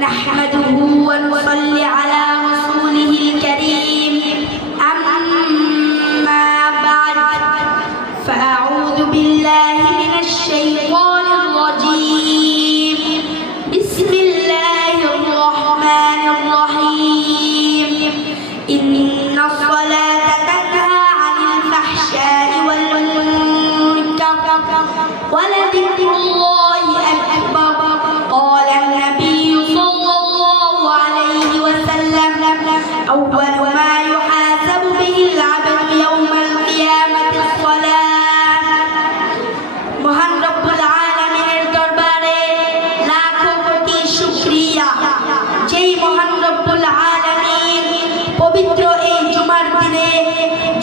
نحمده ونصلي على رسوله الكريم أما بعد فأعوذ بالله من الشيطان الرجيم بسم الله الرحمن الرحيم إن الصلاة تنهى عن الفحشاء والمنكر ولذكر الله أكبر قال النبي صلى الله عليه وسلم أول ما يحاسب به العبد يوم القيامة الصلاة মহান রব্বুল আলামিনের দরবারে লাখো কোটি শুকরিয়া যেই মহান রব্বুল আলামিন পবিত্র এই জুমার দিনে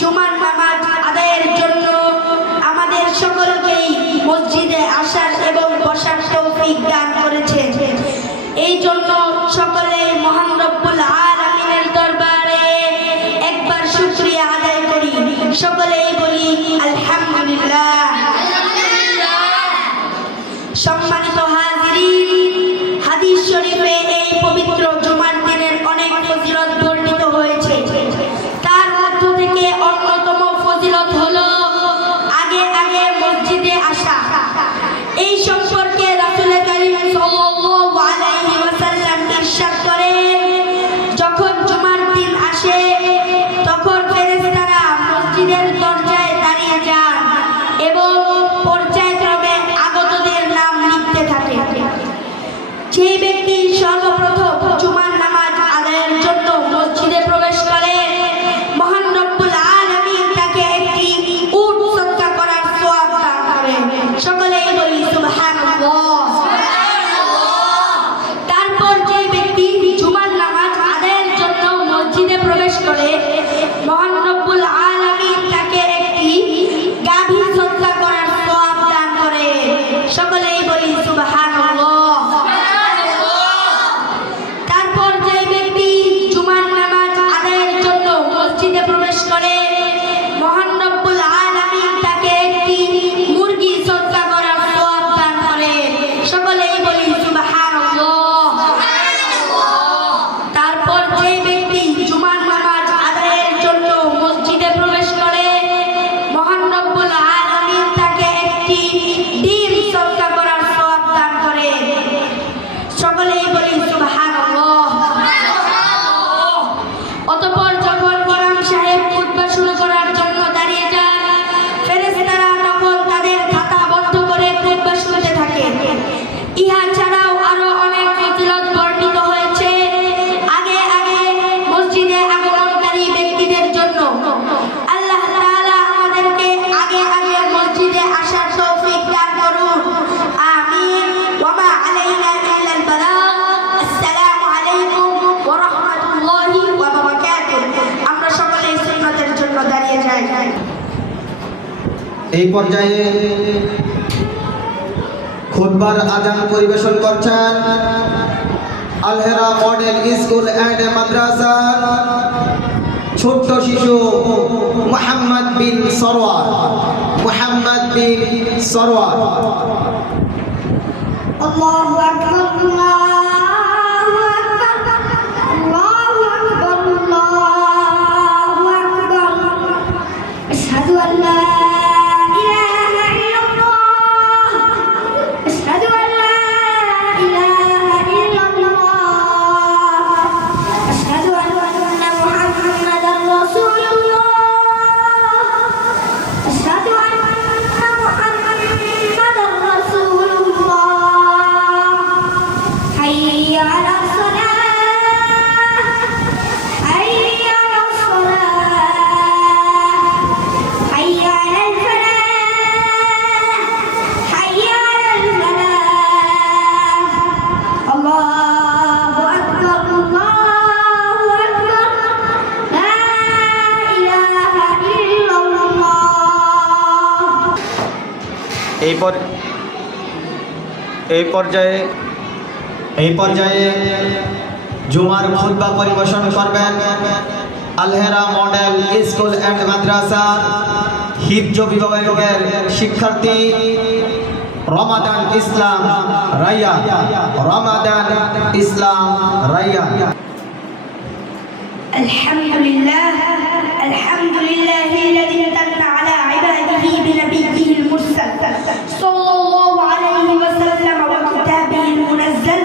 জুমার নামাজ আদায়ের জন্য আমাদের সকলকেই মসজিদে আসার এবং বসার তৌফিক দান করেছেন। এই জন্য সকলেই মহান রব্বুল আলামিনের দরবারে একবার শুকরিয়া আদায় করি, সকলেই বলি আলহামদুলিল্লাহ। সম্মানিত হাজিরিন, হাদিস শরীফে এই পবিত্র জুমার দিনের অনেক ফজিলত বর্ণিত হয়েছে। তার মধ্য থেকে অন্যতম ফজিলত হলো আগে আগে মসজিদে আসা। এই সম্পর্কে রাসূল কারীম সাল্লাল্লাহু আলাইহি ওয়াসাল্লাম ইরশাদ করেন, যখন জুমার দিন আসে তখন ফেরেশতারা মসজিদের দরজায় দাঁড়িয়ে যান এবং পর্যায়ক্রমে আগতদের নাম লিখতে থাকে। যে ব্যক্তি সর্বপ্রথম জুমার নামাজ আদায়ের জন্য মসজিদে প্রবেশ করে মহান রব্বুল আলামিন তাকে একটি উট সদকা করার সওয়াব দান করেন। সকলেই বলি সুবহানাল্লাহ। তারপর যে ব্যক্তি জুমার নামাজ আদায়ের জন্য মসজিদে প্রবেশ করে মহান রব্বুল আলামিন তাকে একটি গাভী সদকা করার সওয়াব দান করেন। সকলেই বলি সুবহানাল্লাহ। তারপর যে ব্যক্তি জুমার নামাজ আদায়ের জন্য মসজিদে প্রবেশ করে মহান রব্বুল আলামিন তাকে একটি মুরগি সদকা করার সওয়াব দান করেন। সকলেই বলি সুবহানাল্লাহ। তারপর যে ব্যক্তি জুমার নামাজ আদায়ের জন্য মসজিদে প্রবেশ করে মহান রব্বুল আলামিন তাকে একটি ডিম সদকা করার সওয়াব দান করেন। সকলেই বলি সুবহানাল্লাহ। অতঃপর যখন ইমাম সাহেব খুতবা শুরু করার জন্য দাঁড়িয়ে যান ফেরেশতারা তখন তাদের খাতা বন্ধ করে খুতবা শুনতে থাকে। ইহা ছাড়াও আরো অনেক ফজিলত বর্ণিত হয়েছে আগে আগে মসজিদে আগমনকারী ব্যক্তিদের জন্য। আল্লাহ তাআলা আমাদেরকে আগে আগে মসজিদে আসার তৌফিক দান করুন, আমিন। ওয়া মা আলাইনা ইল্লাল বালাগ। আসসালামু আলাইকুম ওয়া রাহমাতুল্লাহি ওয়া বারাকাতুহু। আমরা সকলে সুন্নাতের জন্য দাঁড়িয়ে যাই। এই পর্যায়ে খুতবার আজান পরিবেশন করছেন আলহেরা মডেল স্কুল এন্ড মাদ্রাসা ছোট্ট শিশু মুহাম্মদ বিন সরওয়ার। আল্লাহু আকবার, আল্লাহু আকবার, আল্লাহু আকবার, আল্লাহু আকবার। আশহাদু আন লা ইলাহা ইল্লাল্লাহ, আশহাদু আন লা ইলাহা ইল্লাল্লাহ, আশহাদু আন্না মুহাম্মাদার রাসূলুল্লাহ, আশহাদু আন্না মুহাম্মাদার রাসূলুল্লাহ। হাইয়া আলাস সালাহ, হাইয়া আলাস সালাহ, হাইয়া আলাল ফালাহ, হাইয়া আলাল ফালাহ। আল্লাহু আকবার, আল্লাহু আকবার, লা ইলাহা ইল্লাল্লাহ। এই পর্যায়ে জুমার খুতবা পরিবেশন করবেন আলহেরা মডেল স্কুল এন্ড মাদ্রাসা হিফজ বিভাগের শিক্ষার্থী রমাদান ইসলাম রাইয়া, রমাদান ইসলাম রাইয়া। الحمد لله الذي امتن على عباده بنبيه المرسل صلى الله عليه وسلم وكتابه المنزل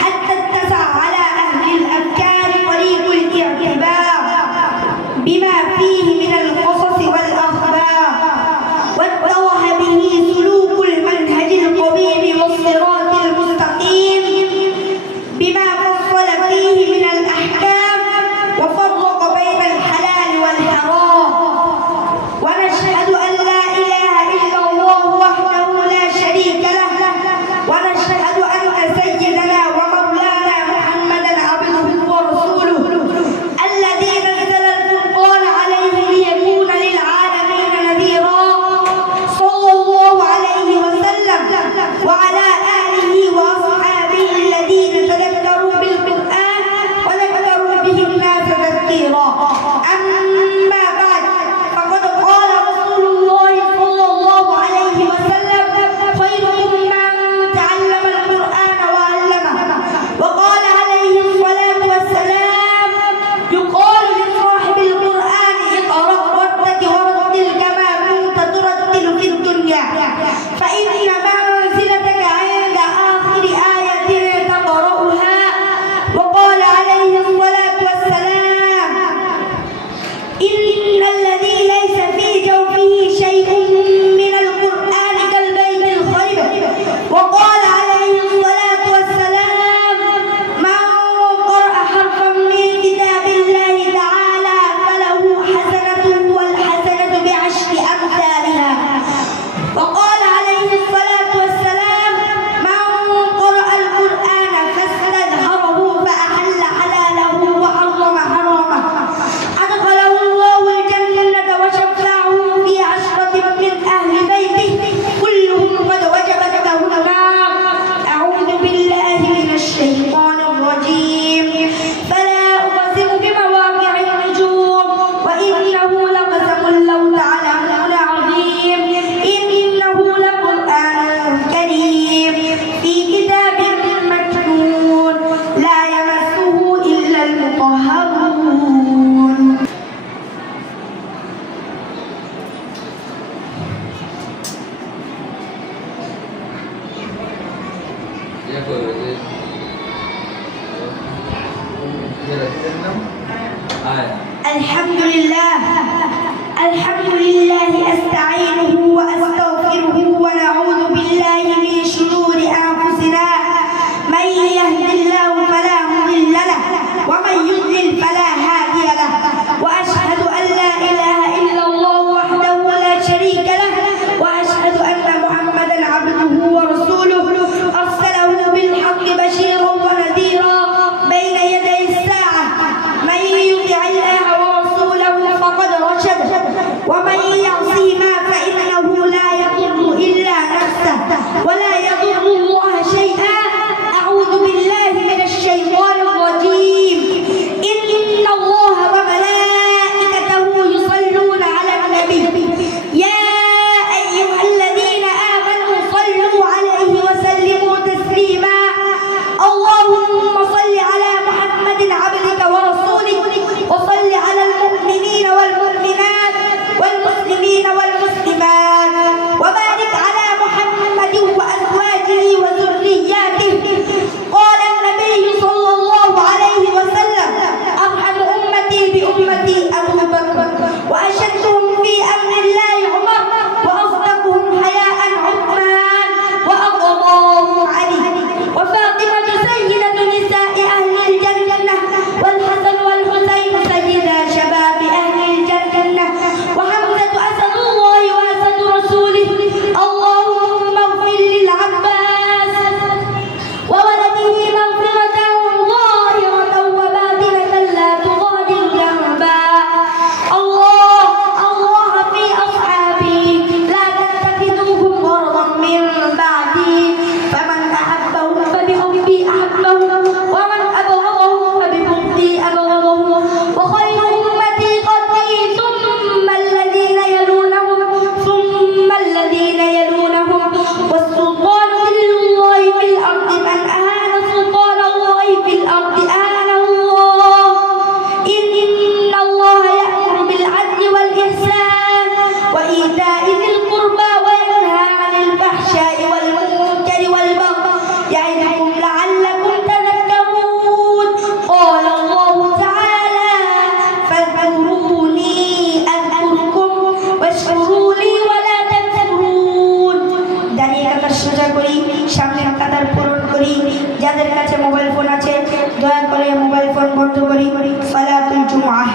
حتى اتسع على أهل الأفكار طريق الاعتبار بما فيه من القصص والأخبار واتضح به سلوك المنهج القويم والصراط المستقيم بما فصل فيه من الأحكام وفرق بين الحلال والحرام ونشهد أن لا إله إلا الله وحده لا شريك له ونشهد أن سيدنا ومولانا محمدا عبده ورسوله الذي نزل الفرقان عليه ليكون للعالمين نذيرا صلى الله عليه وسلم وعلى آله وأصحابه الذين تذكروا بالقرآن وذكروا به الناس تذكيرا. أما بعد فقد قال رسول الله صلى الله عليه وسلم خيركم من تعلم القرآن وعلمه وقال عليه الصلاة والسلام يقال لصاحب القرآن اقرأ وارتق ورتل كما كنت ترتل في الدنيا فإن منزلتك عند آخر آية تقرأها وقال عليه الصلاة والسلام إن الذي ليس في جوفه شيء من القرآن كالبيت الخرب وقال عليه الصلاة والسلام من قرأ حرفا من كتاب الله تعالى فله حسنة والحسنة بعشر أمثالها وقال عليه الصلاة والسلام من قرأ القرآن فاستظهره فأحل حلاله وحرم حرامه أدخله الله الجنة وشفعه في عشرة من أهل بيته كلهم قد وجبت له النار. أعوذ بالله من الشيطان الرجيم. فلا أقسم بمواقع النجوم وإنه لقسم لو تعلمون عظيم إنه لقرآن كريم في كتاب مكنون لا يمسه إلا المطهرون. الحمد لله أستعينه وأستغفره ونعوذ بالله من شرور أنفسنا من يهد الله فلا مضل له ومن يضلل فلا هادي له وأشهد أن لا إله إلا الله وحده لا شريك له وأشهد أن محمدا عبده ورسوله أرسله بالحق بشيرا ونذيرا بين يدي الساعة من يطع الله ورسوله فقد رشد ومن يعصيهما فإنه لا يضر إلا نفسه ولا يضر الله شيئا. أعوذ بالله من الشيطان وإيتاء ذي القربى وينهى عن الفحشاء والمنكر والبغي يعظكم لعلكم تذكرون قال الله تعالى فاذكروني أذكركم واشكروا لي ولا تكفرون দাঁড়িয়ে কাতার সোজা করি সামনের কাতার পূরণ করি যাদের কাছে মোবাইল ফোন আছে দয়া করে মোবাইল ফোন বন্ধ করি সালাতুল জুমআহ